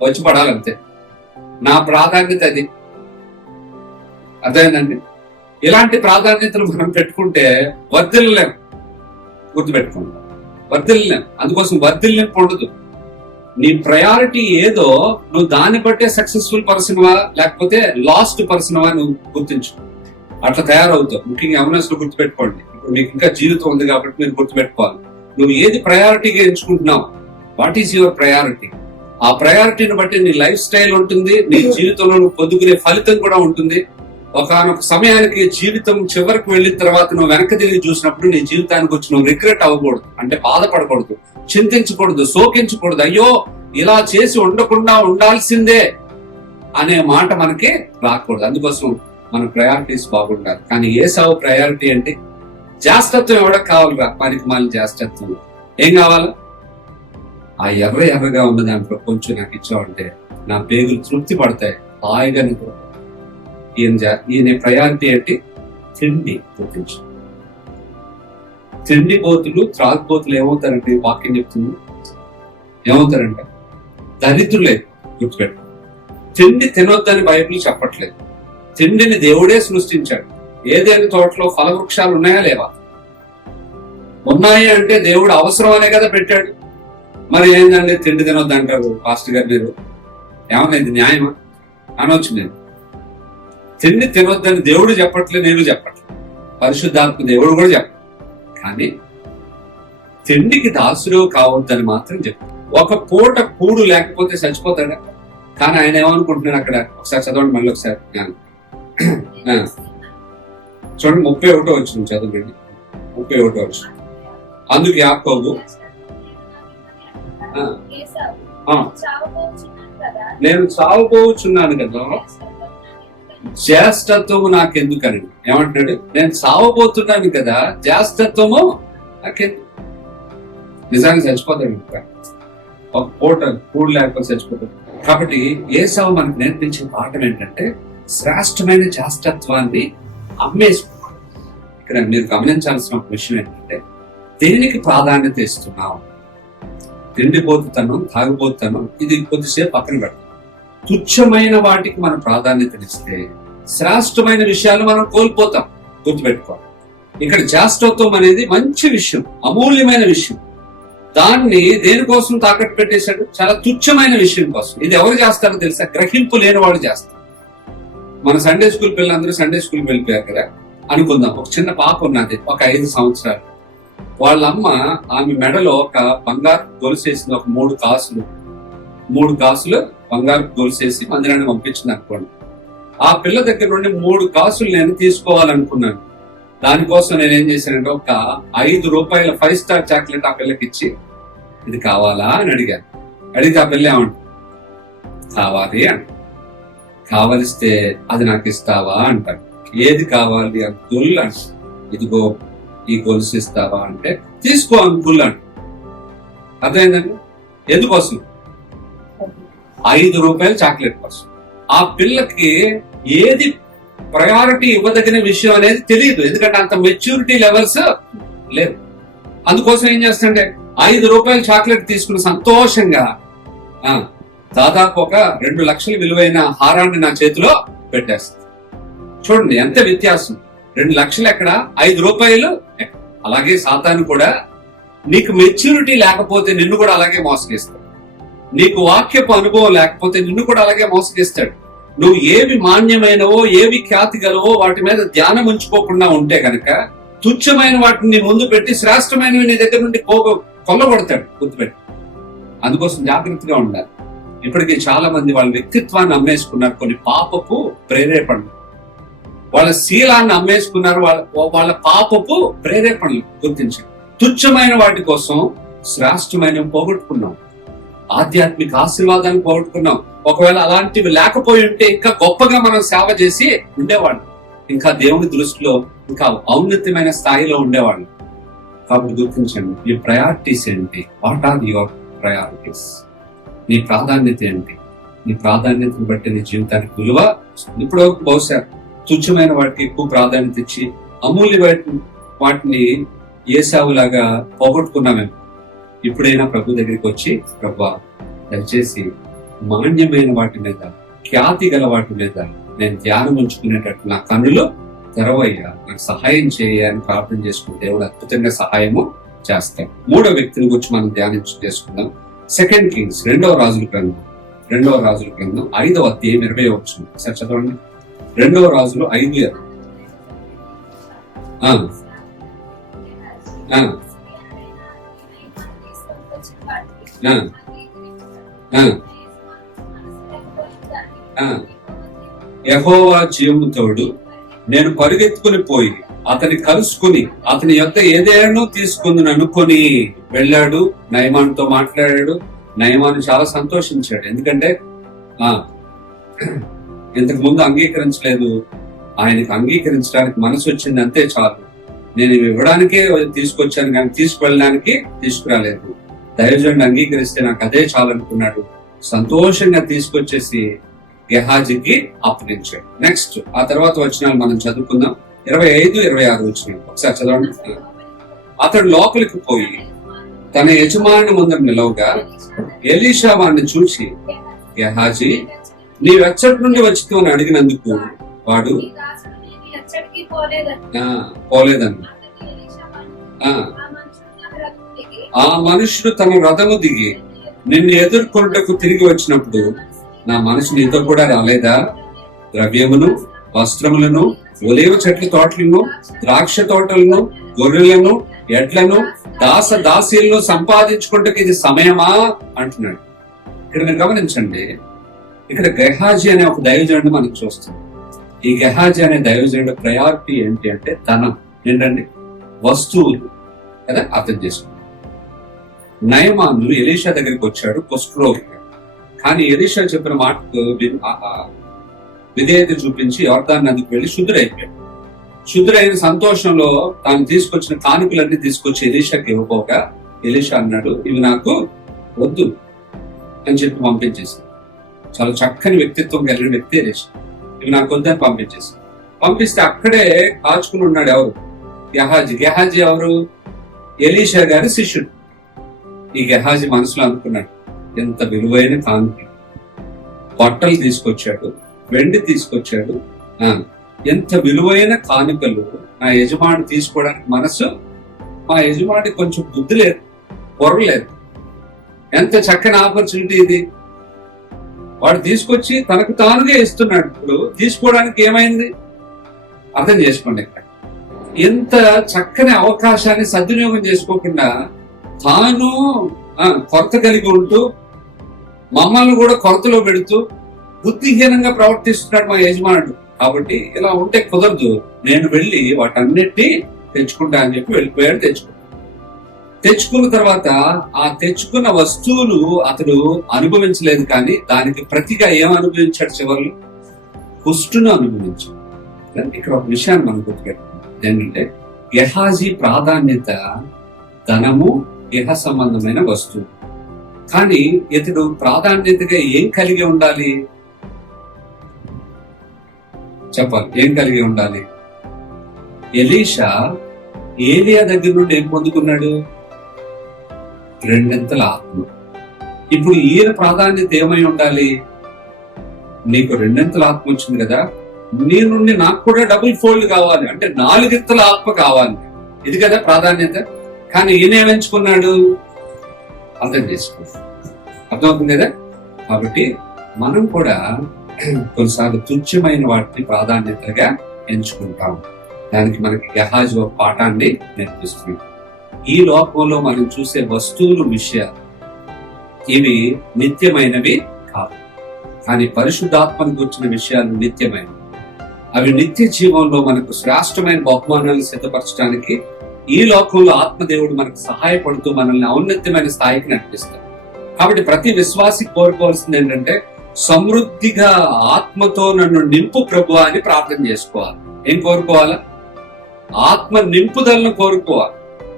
వచ్చి పడాలంతే, నా ప్రాధాన్యత అది. అర్థమైందండి? ఇలాంటి ప్రాధాన్యతలు మనం పెట్టుకుంటే వర్ధిల్లలేం. గుర్తుపెట్టుకోండి, వర్ధిల్లలేం. అందుకోసం వర్ధిల్లింపు ఉండదు. నీ ప్రయారిటీ ఏదో నువ్వు దాన్ని బట్టే సక్సెస్ఫుల్ పర్సన్వా లేకపోతే లాస్ట్ పర్సన్వా నువ్వు గుర్తించు. అట్లా తయారవుతావు. ముఖ్యంగా యవనస్తులు గుర్తుపెట్టుకోండి. ఇప్పుడు మీకు ఇంకా జీవితం ఉంది కాబట్టి మీరు గుర్తుపెట్టుకోవాలి. నువ్వు ఏది ప్రయారిటీగా ఎంచుకుంటున్నావు, వాట్ ఈస్ యువర్ ప్రయారిటీ? ఆ ప్రయారిటీని బట్టి నీ లైఫ్ స్టైల్ ఉంటుంది, నీ జీవితంలో నువ్వు పొందుకునే ఫలితం కూడా ఉంటుంది. ఒకనొక సమయానికి జీవితం చివరికి వెళ్ళిన తర్వాత నువ్వు వెనక తిరిగి చూసినప్పుడు నీ జీవితానికి వచ్చి నువ్వు రిగ్రెట్ అవ్వకూడదు, అంటే బాధపడకూడదు, చింతించకూడదు, శోకించకూడదు, అయ్యో ఇలా చేసి ఉండకుండా ఉండాల్సిందే అనే మాట మనకి రాకూడదు. అందుకోసం మన ప్రయారిటీస్ బాగుండాలి. కానీ ఏసావు ప్రయారిటీ ఏంటి? జాస్తత్వం ఎవడకు కావాలిరా? పనికి మాలిన జాస్తత్వం. ఏం కావాలా? ఆ ఎర్రగా ఉన్న దాంట్లో కొంచెం నాకు ఇచ్చావంటే నా పేగులు తృప్తి పడతాయి, హాయిగా నిద్ర. ఈయన ప్రయారిటీ ఏంటి? తిండి. గుర్తించు. తిండిపోతులు త్రాగుపోతులు ఏమవుతారంటే వాక్యం చెప్తుంది, ఏమవుతారంటే దరిద్రులే. గుర్తుపెట్టు. తిండి తినొద్దని బైబిల్ చెప్పట్లేదు. తిండిని దేవుడే సృష్టించాడు. ఏదైనా తోటలో ఫలవృక్షాలు ఉన్నాయా లేవా? ఉన్నాయి అంటే దేవుడు అవసరం అనే కదా పెట్టాడు. మరి ఏంటంటే తిండి తినొద్దు అంటారు పాస్టర్ గారు, మీరు ఏమన్నా ఇది న్యాయమా అనొచ్చు. నేను తిండి తినొద్దని దేవుడు చెప్పట్లేదు, నేను చెప్పట్లేదు, పరిశుద్ధాత్మ దేవుడు కూడా చెప్ప. కానీ తిండికి దాసులు కావద్దని మాత్రం చెప్పు. ఒక పూట కూడు లేకపోతే చచ్చిపోతాడా? కానీ ఆయన ఏమనుకుంటున్నాడు అక్కడ? ఒకసారి చదవండి, మళ్ళీ ఒకసారి చూడండి. 31 వచ్చింది, చదవండి. 31 వచ్చింది. అందుకు యాకోబు, నేను చావబోచున్నాను కదా, జ్యేష్ఠత్వము నాకెందుకని. ఏమంటున్నాడు? నేను చావబోతున్నాను కదా, జ్యేష్ఠత్వము నాకెందుకు. నిజానికి చచ్చిపోతాడు, ఒక పూట కూడు లేకపోతే చచ్చిపోతాడు. కాబట్టి ఏసావు మనకు నేర్పించే పాఠం ఏంటంటే శ్రేష్టమైన జ్యేష్ఠత్వాన్ని అమ్మేసుకున్నాడు. ఇక్కడ మీరు గమనించాల్సిన ఒక విషయం ఏంటంటే దేనికి ప్రాధాన్యత ఇస్తున్నావు? తిండిపోతుతనం, తాగుపోతుతనం, ఇది కొద్దిసేపు పక్కన పెడతాం. తుచ్చమైన వాటికి మనం ప్రాధాన్యతనిస్తే శ్రేష్టమైన విషయాలు మనం కోల్పోతాం. గుర్తుపెట్టుకోవాలి. ఇక్కడ జ్యేష్ఠత్వం అనేది మంచి విషయం, అమూల్యమైన విషయం. దాన్ని దేనికోసం తాకట్టు పెట్టేశాడు? చాలా తుచ్చమైన విషయం కోసం. ఇది ఎవరు చేస్తారో తెలుసా? గ్రహింపు లేని వాళ్ళు చేస్తారు. మన సండే స్కూల్ పిల్లలందరూ సండే స్కూల్కి వెళ్ళిపోయారు కదా అనుకుందాం. ఒక చిన్న పాప ఉన్నది, ఒక 5 సంవత్సరాలు. వాళ్ళ అమ్మ ఆమె మెడలో ఒక బంగారు గొలుసేసింది, ఒక 3 కాసులు బంగారు గొలుసేసి మందిరాన్ని పంపించింది అనుకోండి. ఆ పిల్ల దగ్గర నుండి 3 కాసులు నేను తీసుకోవాలనుకున్నాను. దానికోసం నేనేం చేశానంటే ఒక ₹5 5 స్టార్ చాక్లెట్ ఆ పిల్లకి ఇచ్చి, ఇది కావాలా అని అడిగాను. అడిగితే ఆ పిల్ల ఏమంట? కావాలి అంట. కావలిస్తే అది నాకు ఇస్తావా అంటాడు. ఏది కావాలి అంకుల్ అంట. ఇదిగో ఈ గొలుసు ఇస్తావా అంటే తీసుకో అంకుల్ అంట. అర్థమైందండి? ఎందుకోసం? ₹5 చాక్లెట్ కోసం. ఆ పిల్లకి ఏది ప్రయారిటీ ఇవ్వదగిన విషయం అనేది తెలియదు, ఎందుకంటే అంత మెచ్యూరిటీ లెవెల్స్ లేవు. అందుకోసం ఏం చేస్తుంటే ₹5 చాక్లెట్ తీసుకుని సంతోషంగా దాదాపు ఒక 2 లక్షల విలువైన హారాన్ని నా చేతిలో పెట్టేస్తుంది. చూడండి ఎంత వ్యత్యాసం. 2 లక్షలు ఎక్కడ, ₹5 ఎక్కడ. అలాగే సాతాను కూడా నీకు మెచ్యూరిటీ లేకపోతే నిన్ను కూడా అలాగే మోసగిస్తాడు. నీకు వాక్యపు అనుభవం లేకపోతే నిన్ను కూడా అలాగే మోసగిస్తాడు. నువ్వు ఏవి మాన్యమైనవో, ఏవి ఖ్యాతి గలవో వాటి మీద ధ్యానం ఉంచుకోకుండా ఉంటే కనుక తుచ్చమైన వాటిని ముందు పెట్టి శ్రేష్టమైనవి నీ దగ్గర నుండి కొల్లగొడతాడు. గుర్తుపెట్టి. అందుకోసం జాగ్రత్తగా ఉండాలి. ఇప్పటికీ చాలా మంది వాళ్ళ వ్యక్తిత్వాన్ని అమ్మేసుకున్నారు, కొన్ని పాపపు ప్రేరేపణలు. వాళ్ళ శీలాన్ని అమ్మేసుకున్నారు, వాళ్ళ పాపపు ప్రేరేపణలు. గుర్తించండి. తుచ్చమైన వాటి కోసం శ్రేష్టమైన పోగొట్టుకున్నాం, ఆధ్యాత్మిక ఆశీర్వాదాన్ని పోగొట్టుకున్నాం. ఒకవేళ అలాంటివి లేకపోయి ఉంటే ఇంకా గొప్పగా మనం సేవ చేసి ఉండేవాళ్ళం, ఇంకా దేవుని దృష్టిలో ఇంకా ఔన్నత్యమైన స్థాయిలో ఉండేవాళ్ళం. కాబట్టి గుర్తించండి, మీ ప్రయారిటీస్ ఏంటి? What are your priorities? నీ ప్రాధాన్యత ఏంటి? నీ ప్రాధాన్యతను బట్టి నీ జీవితానికి విలువ. ఇప్పుడు బహుశా తుచ్చమైన వాటికి ఎక్కువ ప్రాధాన్యత ఇచ్చి అమూల్య వాటిని ఏసావులాగా పోగొట్టుకున్నామేమో. ఇప్పుడైనా ప్రభు దగ్గరికి వచ్చి, ప్రభువా దయచేసి మాన్యమైన వాటి మీద, ఖ్యాతి గల వాటి మీద నేను ధ్యానం ఉంచుకునేటట్టు నా కన్నులు తెరవయ్యా, నాకు సహాయం చేయని ప్రార్థన చేసుకుని దేవుడు అద్భుతంగా సహాయము చేస్తాడు. 3వ వ్యక్తిని గురించి మనం చేసుకుందాం. 2 Kings 2వ రాజుల గ్రంథం 5వ అధ్యాయం 20వ వచనం. సరే చదవండి. 2వ రాజులు 5:20. యెహోవా జీవము తోడు, నేను పరిగెత్తుకుని పోయి అతని కలుసుకుని అతని యొక్క ఏదేనో తీసుకుందని అనుకొని వెళ్ళాడు. నయమానుతో మాట్లాడాడు. నయమాను చాలా సంతోషించాడు. ఎందుకంటే ఇంతకు ముందు అంగీకరించలేదు, ఆయనకు అంగీకరించడానికి మనసు వచ్చింది అంతే చాలు. నేను ఇవి ఇవ్వడానికే తీసుకొచ్చాను కానీ తీసుకువెళ్ళడానికి తీసుకురాలేదు. దైవజనుడు అంగీకరిస్తే నాకు అదే చాలు అనుకున్నాడు. సంతోషంగా తీసుకొచ్చేసి గెహాజీకి అప్పగించాడు. నెక్స్ట్ ఆ తర్వాత వచనాలు మనం చదువుకుందాం. 25, 26 వచనాలు ఒకసారి చదవండి. అతడు లోపలికి పోయి తన యజమాని ముందర నిలవగా ఎలీషా వాడిని చూసి, గెహాజీ నీవెచ్చటి నుండి వచ్చితో అని అడిగినందుకు వాడు పోలేదన్న. ఆ మనుషుడు తన రథము దిగి నిన్ను ఎదుర్కొంటకు తిరిగి వచ్చినప్పుడు నా మనసు నీతో కూడా రాలేదా? ద్రవ్యమును, వస్త్రములను, ఒలీవ చెట్ల తోటలను, ద్రాక్ష తోటలను, గొర్రెలను, ఎడ్లను, దాసీలను సంపాదించుకుంటకు ఇది సమయమా అంటున్నాడు. ఇక్కడ మీరు గమనించండి, ఇక్కడ గెహాజీ అనే ఒక దైవజనుడు మనం చూస్తాం. ఈ గెహాజీ అనే దైవజనుడు ప్రయారిటీ ఏంటి అంటే ధనం. ఏంటండి? వస్తువులు కదా. అర్థం చేసుకోండి. నయమాను ఎలీషా దగ్గరికి వచ్చాడు కుష్ఠరోగి. కానీ ఎలీషా చెప్పిన మాటకు విధేయత చూపించి యోర్దాను నదికి వెళ్లి శుద్ధుడైపోయాడు. శుద్ధుడైన సంతోషంలో తాను తీసుకొచ్చిన కానుకలన్నీ తీసుకొచ్చి ఎలీషాకి ఇవ్వబోగా ఎలీషా అన్నాడు, ఇవి నాకు వద్దు అని చెప్పి పంపించేసి, చాలా చక్కని వ్యక్తిత్వం కలిగిన వ్యక్తి ఎలీషా, ఇవి నాకు వద్దని పంపించేసి, పంపిస్తే అక్కడే కాచుకుని ఉన్నాడు ఎవరు? గెహాజీ. గెహాజీ ఎవరు? ఎలీషా గారి శిష్యుడు. ఈ గెహాజీ మనసులో అనుకున్నాడు, ఎంత విలువైన కానుకలు, బట్టలు తీసుకొచ్చాడు, వెండి తీసుకొచ్చాడు, ఎంత విలువైన కానుకలు నా యజమాని తీసుకోవడానికి మనసు, మా యజమాని కొంచెం బుద్ధి లేదు, పొరలేదు. ఎంత చక్కని ఆపర్చునిటీ ఇది. వాడు తీసుకొచ్చి తనకు తానుగా ఇస్తున్నాడు. ఇప్పుడు తీసుకోవడానికి ఏమైంది? అర్థం చేసుకోండి. ఇక్కడ ఎంత చక్కని అవకాశాన్ని సద్వినియోగం చేసుకోకుండా తాను కొరత కలిగి ఉంటూ మమ్మల్ని కూడా కొరతలో పెడుతూ బుద్ధిహీనంగా ప్రవర్తిస్తున్నాడు మా యజమానుడు. కాబట్టి ఇలా ఉంటే కుదరదు, నేను వెళ్ళి వాటన్నిటినీ తెచ్చుకుంటా అని చెప్పి వెళ్ళిపోయాడు. తెచ్చుకున్న తర్వాత ఆ తెచ్చుకున్న వస్తువులు అతడు అనుభవించలేదు, కానీ దానికి ప్రతిగా ఏం అనుభవించాడు? చివరిలో కుష్టును అనుభవించాడు. ఇక్కడ ఒక విషయాన్ని మనం గుర్తుపెట్టుకుంటాం, ఏంటంటే గెహాజీ ప్రాధాన్యత ధనము, ఇహ సంబంధమైన వస్తువు. కానీ ఇతడు ప్రాధాన్యతగా ఏం కలిగి ఉండాలి? చెప్పాలి, ఏం కలిగి ఉండాలి? ఎలీషా ఏలియా దగ్గర నుండి ఏం పొందుకున్నాడు? రెండింతల ఆత్మ. ఇప్పుడు ఈయన ప్రాధాన్యత ఏమై ఉండాలి? నీకు రెండింతల ఆత్మ వచ్చింది కదా, నీ నుండి నాకు కూడా డబుల్ ఫోల్డ్ కావాలి, అంటే 4 ఆత్మ కావాలి. ఇది కదా ప్రాధాన్యత. కానీ ఈయన ఏమెంచుకున్నాడు? అర్థం చేసుకోండి. అర్థమవుతుంది కదా. కాబట్టి మనం కూడా కొన్నిసార్లు తుచ్చమైన వాటిని ప్రాధాన్యతగా ఎంచుకుంటాం. దానికి మనకి గెహాజీ ఒక పాఠాన్ని నేర్పిస్తుంది. ఈ లోకంలో మనం చూసే వస్తువులు, విషయాలు ఇవి నిత్యమైనవి కాదు, కానీ పరిశుద్ధాత్మను గురించిన విషయాలు నిత్యమైనవి. అవి నిత్య జీవంలో మనకు శ్రేష్టమైన బహుమానాలను సిద్ధపరచడానికి ఈ లోకంలో ఆత్మదేవుడు మనకు సహాయపడుతూ మనల్ని ఔన్నత్యమైన స్థాయికి నడిపిస్తాడు. కాబట్టి ప్రతి విశ్వాసి కోరుకోవాల్సింది ఏంటంటే, సమృద్ధిగా ఆత్మతో నన్ను నింపు ప్రభువా అని ప్రార్థన చేసుకోవాలి. ఏం కోరుకోవాలా? ఆత్మ నింపుదలను కోరుకోవాలి.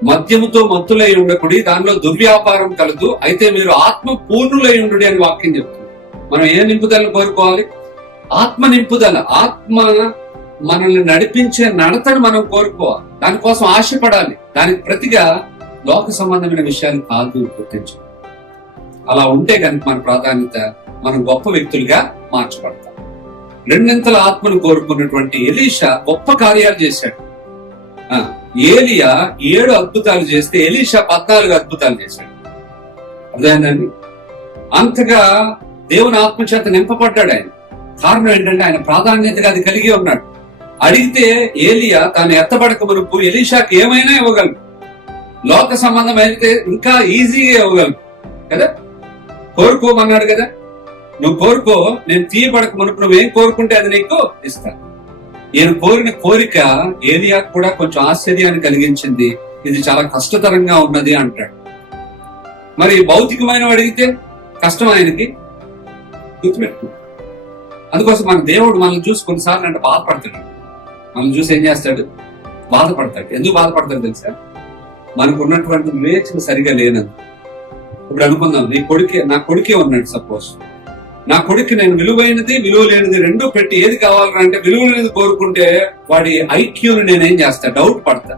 మద్యముతో మత్తులై ఉండకుడి, దానిలో దుర్వ్యాపారం కలదు, అయితే మీరు ఆత్మ పూర్ణులై ఉండు అని వాక్యం చెప్తుంది. మనం ఏ నింపుదలను కోరుకోవాలి? ఆత్మ నింపుదల. ఆత్మ మనల్ని నడిపించే నడతను మనం కోరుకోవాలి, దానికోసం ఆశపడాలి. దానికి ప్రతిగా లోక సంబంధమైన విషయాలు కాదు గుర్తించాలి. అలా ఉంటే కనుక మన ప్రాధాన్యత, మనం గొప్ప వ్యక్తులుగా మార్చబడతాం. రెండింతల ఆత్మను కోరుకున్నటువంటి ఎలీషా గొప్ప కార్యాలు చేశాడు. ఏలియా 7 అద్భుతాలు చేస్తే ఎలీషా 14 అద్భుతాలు చేశాడు. అదేంటండి, అంతగా దేవుని ఆత్మచేత నింపబడ్డాడు ఆయన. కారణం ఏంటంటే ఆయన ప్రాధాన్యతగా అది కలిగి ఉన్నాడు. అడిగితే ఏలియా తాను ఎత్తబడక మునుపు ఎలీషాకి ఏమైనా ఇవ్వగలడు. లోక సంబంధం అయితే ఇంకా ఈజీగా ఇవ్వగలడు కదా. కోరుకోమన్నాడు కదా, నువ్వు కోరుకో, నేను తీయబడక మునుపు నువ్వేం కోరుకుంటే అది నీకు ఇస్తాను. ఈయన కోరిన కోరిక ఏలియా కూడా కొంచెం ఆశ్చర్యాన్ని కలిగించింది. ఇది చాలా కష్టతరంగా ఉన్నది అంటాడు. మరి భౌతికమైన అడిగితే కష్టం ఆయనకి, గుర్తుపెట్టు. అందుకోసం మన దేవుడు మనల్ని చూసి కొన్నిసార్లు అంటే బాధపడుతున్నాడు. మనం చూసి ఏం చేస్తాడు? బాధపడతాడు. ఎందుకు బాధపడతాడు తెలుసా? మనకు ఉన్నటువంటి వివేచన సరిగా లేనందు. ఇప్పుడు అనుకుందాం, నా కొడుకే ఉన్నాడు. సపోజ్ నా కొడుకు నేను విలువైనది విలువ లేనిది రెండూ పెట్టి ఏది కావాలంటే విలువ లేనిది కోరుకుంటే వాడి ఐక్యూని నేనేం చేస్తా? డౌట్ పడతా,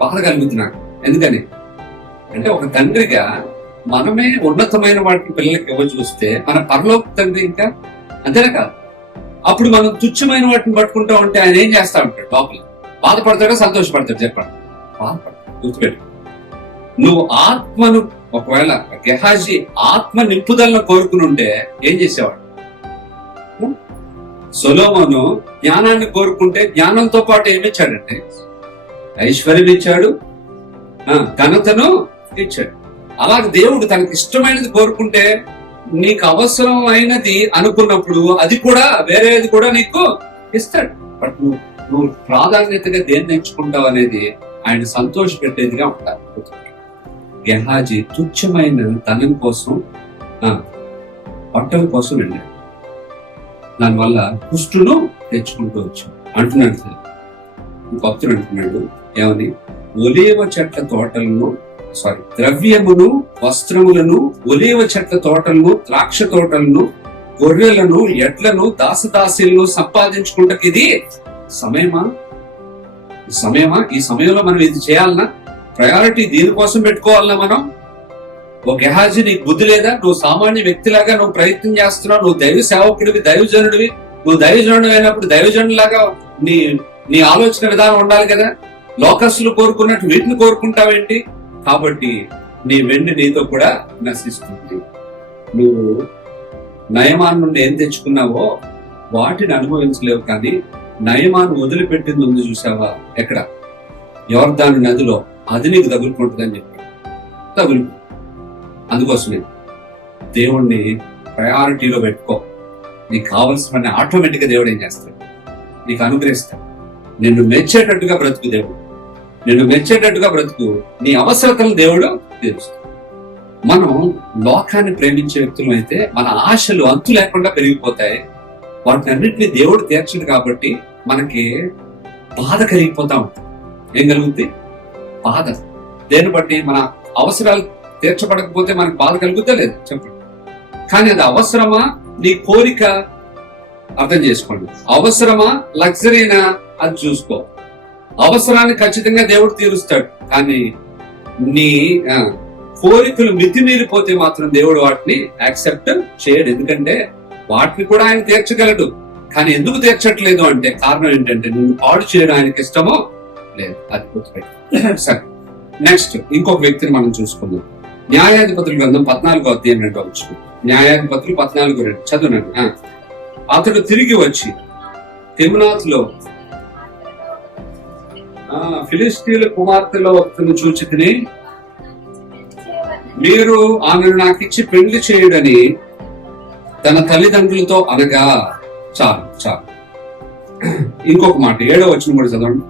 బాధ కలుగుతున్నాడు. ఎందుకని అంటే ఒక తండ్రిగా మనమే ఉన్నతమైన వాటిని పిల్లలకి ఇవ్వ చూస్తే మన పరలోక తండ్రి ఇంకా అంతేనా కాదు. అప్పుడు మనం తుచ్చమైన వాటిని పట్టుకుంటా ఉంటే ఆయన ఏం చేస్తా ఉంటాడు? లోపల బాధపడతాడో సంతోషపడతాడు? చెప్పండి. బాధపడతాడు. గుర్తుపెట్టు. నువ్వు ఆత్మను, ఒకవేళ గెహాజీ ఆత్మ నింపుదలను కోరుకుని ఉంటే ఏం చేసేవాడు? సొలొమోను జ్ఞానాన్ని కోరుకుంటే జ్ఞానంతో పాటు ఏమిచ్చాడంటే ఐశ్వర్యం ఇచ్చాడు, ఘనతను ఇచ్చాడు. అలాగే దేవుడు తనకి ఇష్టమైనది కోరుకుంటే నీకు అవసరం అయినది అనుకున్నప్పుడు అది కూడా వేరేది కూడా నీకు ఇస్తాడు. బట్ నువ్వు ప్రాధాన్యతగా దేన్ని ఎంచుకుంటావు అనేది ఆయన సంతోష పెట్టేదిగా ఉంటారు. గెహాజీ తుచ్చమైన ధనం కోసం, బట్టల కోసం వెళ్ళాడు. దానివల్ల కుష్టును తెచ్చుకుంటూ వచ్చాడు. అంటున్నాడు భక్తుడు, అంటున్నాడు ఏమని? ఒలీవ చెట్ల తోటలను ద్రవ్యమును, వస్త్రములను, ఒలీవ చెట్ల తోటలను, ద్రాక్ష తోటలను, గొర్రెలను, ఎడ్లను, దాసదాసీలను సంపాదించుకుంటకి ఇది సమయమా? ఈ సమయంలో మనం ఇది చేయాలన్నా? ప్రయారిటీ దీనికోసం పెట్టుకోవాలన్నా మనం? ఒక గెహాజీ, నీకు బుద్ధి లేదా? నువ్వు సామాన్య వ్యక్తిలాగా నువ్వు ప్రయత్నం చేస్తున్నావు. నువ్వు దైవ సేవకుడివి, దైవజనుడివి. నువ్వు దైవజనుడు అయినప్పుడు దైవజనులాగా నీ ఆలోచన విధానం ఉండాలి కదా. లోకస్తులు కోరుకున్నట్టు వీటిని కోరుకుంటావేంటి? కాబట్టి నీ వెండి నీతో కూడా నశిస్తుంది. నువ్వు నయమాన్ నుండి ఏం తెచ్చుకున్నావో వాటిని అనుభవించలేవు. కానీ నయమాన్ వదిలిపెట్టింది ఉంది చూసావా? ఎక్కడ? యోర్దాను నదిలో. అది నీకు తగులుకుంటుందని చెప్పి తగులుకు. అందుకోసమే దేవుణ్ణి ప్రయారిటీలో పెట్టుకో. నీకు కావలసిన ఆటోమేటిక్ గా దేవుడు ఏం చేస్తాడు? నీకు అనుగ్రహిస్తాడు. నిన్ను మెచ్చేటట్టుగా బ్రతుకు దేవుడు. నిన్ను మెచ్చేటట్టుగా బ్రతుకు. నీ అవసరతలను దేవుడు తీరుస్తాడు. మనం లోకాన్ని ప్రేమించే వ్యక్తులు అయితే మన ఆశలు అంతు లేకుండా పెరిగిపోతాయి. వాటిని అన్నింటినీ దేవుడు తీర్చడు కాబట్టి మనకి బాధ కలిగిపోతా ఉంటుంది. ఏం కలుగుద్ది? బాధ. దేన్ని బట్టి? మన అవసరాలు తీర్చబడకపోతే మనకు బాధ కలుగుతా లేదు? చెప్పండి. కానీ అది అవసరమా? నీ కోరిక అర్థం చేసుకోండి. అవసరమా? లగ్జరీనా? అది చూసుకో. అవసరాన్ని ఖచ్చితంగా దేవుడు తీరుస్తాడు. కానీ నీ కోరికలు మితిమీరిపోతే మాత్రం దేవుడు వాటిని యాక్సెప్ట్ చేయడు. ఎందుకంటే వాటిని కూడా ఆయన తీర్చగలడు. కానీ ఎందుకు తీర్చట్లేదు అంటే కారణం ఏంటంటే నువ్వు పాడు చేయడం ఆయనకి ఇష్టమో లేదు. అది గుర్తుపెట్టు. సరే, నెక్స్ట్ ఇంకొక వ్యక్తిని మనం చూసుకుందాం. న్యాయాధిపతుల గ్రంథం 14వ అధ్యాయం 2వ వచనం. న్యాయాధిపతులు 14:2 చదువునండి. అతడు తిరిగి వచ్చి తిమ్నాతులో ఫిలిష్తీయుల కుమార్తెలో ఒకరిని చూచి తిని, మీరు ఆమెను నాకు ఇచ్చి పెళ్లి చేయడని తన తల్లిదండ్రులతో అనగా. చాలు. ఇంకొక మాట 7వ వచనం కూడా చదవండి.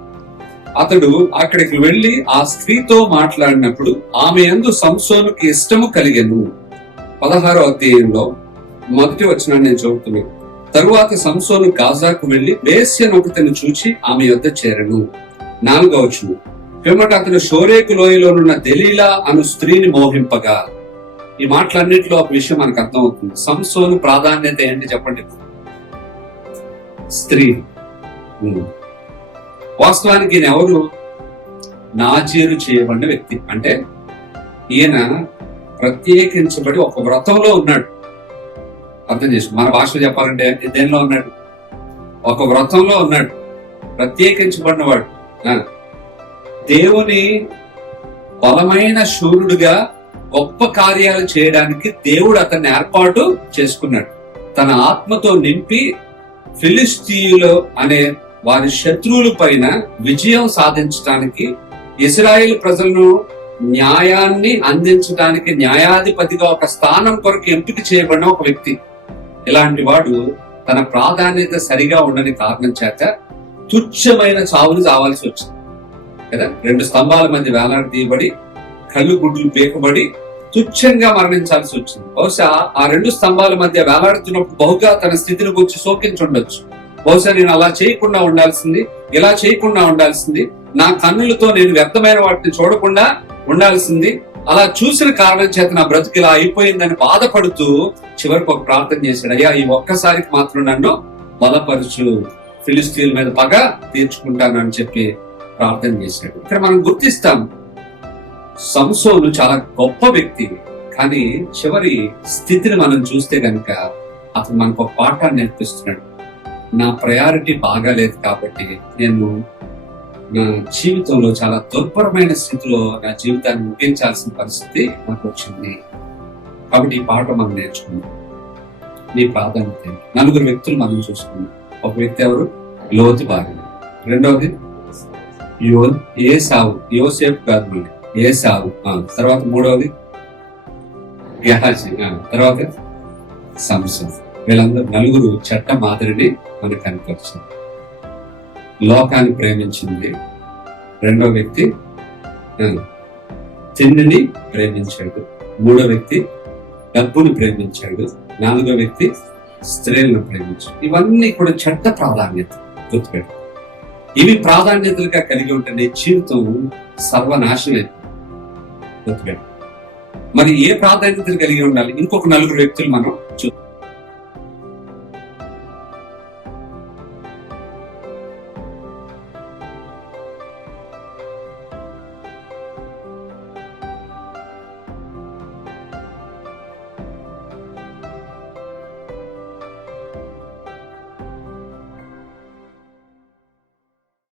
అతడు అక్కడికి వెళ్లి ఆ స్త్రీతో మాట్లాడినప్పుడు ఆమె యందు సంసోనుకి ఇష్టము కలిగెను. 16వ అధ్యాయంలో 1వ వచనాన్ని నేను చదువుతున్నాను. తరువాత సంసోను గాజాకు వెళ్లి వేశ్యనొకతిని చూచి ఆమె యొద్ద చేరెను. 4వ వచనం. పిమ్మట అతడు షోరేకు లోయలోనున్న దెలీలా అను స్త్రీని మోహింపగా. ఈ మాటలన్నింటిలో ఒక విషయం మనకు అర్థమవుతుంది. సంసోను ప్రాధాన్యత ఏంటి చెప్పండి? స్త్రీ. వాస్తవానికి ఈయన ఎవరు? నాజీరు చేయబడిన వ్యక్తి. అంటే ఈయన ప్రత్యేకించబడి ఒక వ్రతంలో ఉన్నాడు. అర్థం చేసుకో. మన భాషలో చెప్పాలంటే దేనిలో ఉన్నాడు? ఒక వ్రతంలో ఉన్నాడు. ప్రత్యేకించబడిన వాడు. దేవుని బలమైన శూరుడుగా గొప్ప కార్యాలు చేయడానికి దేవుడు అతన్ని ఏర్పాటు చేసుకున్నాడు. తన ఆత్మతో నింపి ఫిలిష్తీయులు అనే వారి శత్రువుల పైన విజయం సాధించడానికి, ఇశ్రాయేల్ ప్రజలను న్యాయాన్ని అందించడానికి న్యాయాధిపతిగా ఒక స్థానం కొరకు ఎంపిక చేయబడిన ఒక వ్యక్తి. ఇలాంటి వాడు తన ప్రాధాన్యత సరిగా ఉండని కారణం చేత తుచ్చమైన చావును చావాల్సి వచ్చింది కదా. 2 స్తంభాల మధ్య వేలాడదీయబడి కళ్ళు గుడ్లు పేకబడి తుచ్చంగా మరణించాల్సి వచ్చింది. బహుశా ఆ 2 స్తంభాల మధ్య వేలాడుతున్నప్పుడు బహుగా తన స్థితిని గురించి శోకించుండొచ్చు. బహుశా నేను అలా చేయకుండా ఉండాల్సింది, ఇలా చేయకుండా ఉండాల్సింది, నా కన్నులతో నేను వ్యర్థమైన వాటిని చూడకుండా ఉండాల్సింది, అలా చూసిన కారణం చేత నా బ్రతుకు ఇలా అయిపోయిందని బాధపడుతూ చివరికి ఒక ప్రార్థన చేశాడు. అయ్యా, ఈ ఒక్కసారికి మాత్రం నన్ను బలపరుచు, ఫిలిస్తీన్ల మీద పగ తీర్చుకుంటానని చెప్పి ప్రార్థన చేశాడు. ఇక్కడ మనం గుర్తిస్తాం, సంసోను చాలా గొప్ప వ్యక్తి, కానీ చివరి స్థితిని మనం చూస్తే గనుక అతను మనకు ఒక పాఠాన్ని నేర్పిస్తున్నాడు. నా ప్రయారిటీ బాగాలేదు కాబట్టి నేను నా జీవితంలో చాలా దుర్భరమైన స్థితిలో నా జీవితాన్ని ముగించాల్సిన పరిస్థితి నాకు వచ్చింది. కాబట్టి ఈ పాఠం మనం నేర్చుకున్నాం. నీ ప్రాధాన్యత ఏంటి? నలుగురు వ్యక్తులు మనం చూసుకున్నాం. ఒక వ్యక్తి ఎవరు? లోతు భార్య. రెండవది ఏసావు, యోసేపు కాదు మళ్ళీ ఏసావు. తర్వాత మూడవది గెహాజీ, తర్వాత సంసోను. వీళ్ళందరూ నలుగురు చట్ట మాదిరిని మనకు కనపరిచింది. లోకాన్ని ప్రేమించింది. రెండో వ్యక్తి తిండిని ప్రేమించాడు. మూడో వ్యక్తి డబ్బుని ప్రేమించాడు. నాలుగో వ్యక్తి స్త్రీలను ప్రేమించాడు. ఇవన్నీ కూడా చట్ట ప్రాధాన్యత. గుర్తుపెట్టు, ఇవి ప్రాధాన్యతలుగా కలిగి ఉంటే నీ జీవితం సర్వనాశనం. గుర్తుపెట్టు, మరి ఏ ప్రాధాన్యతలు కలిగి ఉండాలి? ఇంకొక నలుగురు వ్యక్తులు మనం